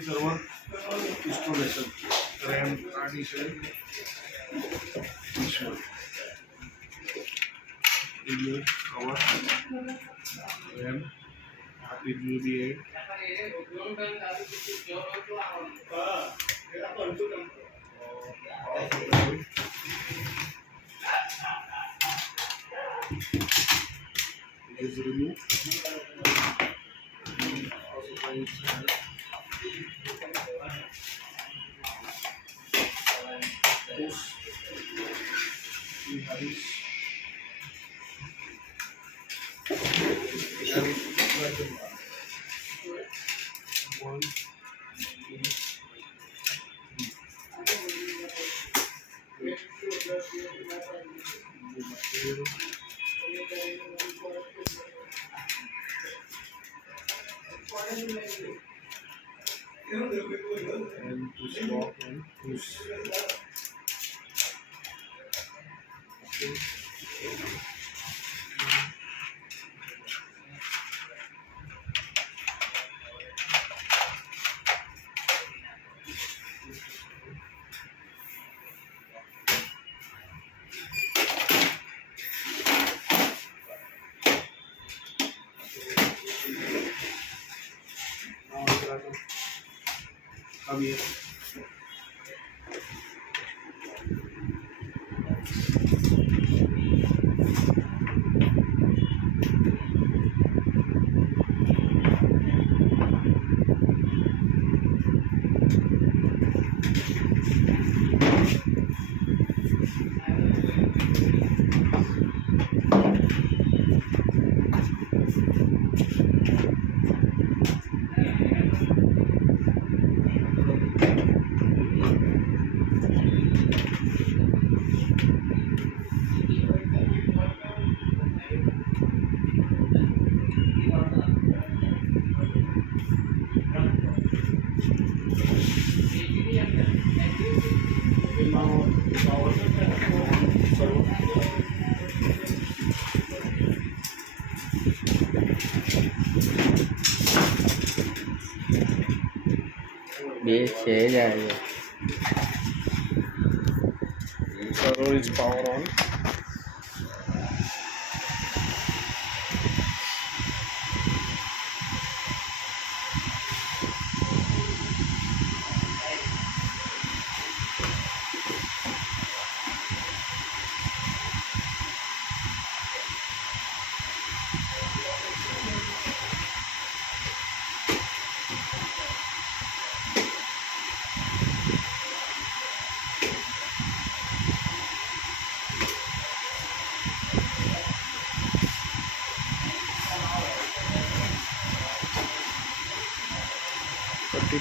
server installation, RAM addition, issue, review, cover, RAM, RTGB8, is review, push, one, and push lock and push. Come here. બે છે જાય Server is power on.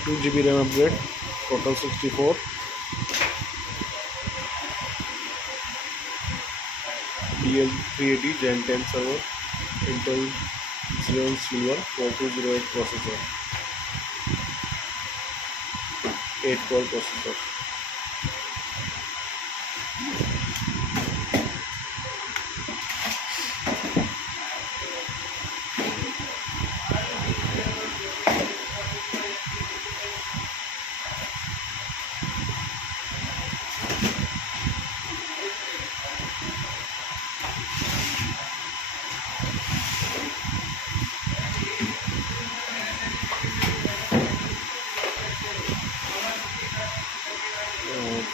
Two GB RAM upgrade, total 64. DL380 Gen 10 server, Intel Xeon Silver 4208 processor, 8-core processor.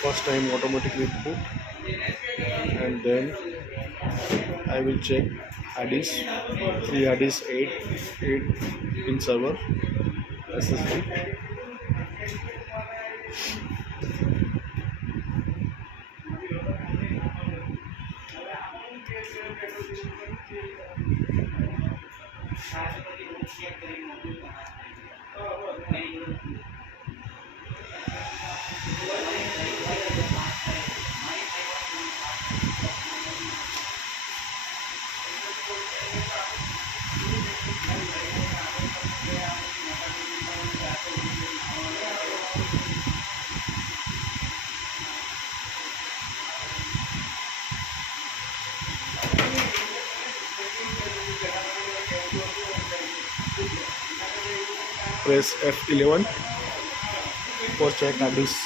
First time automatically boot, and then I will check HDDs, 3 HDDs 8 in server SSD. Press F11 for check hard disk.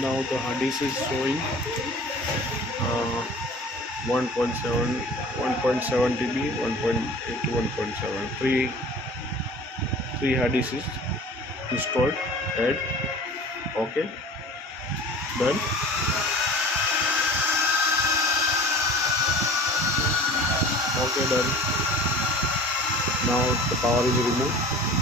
Now the hard disk is showing 1.7, 1.7 TB, 1.8 to 1.7. Three hard disks is installed. Add. Okay. Done. Okay, done. Now the power is removed.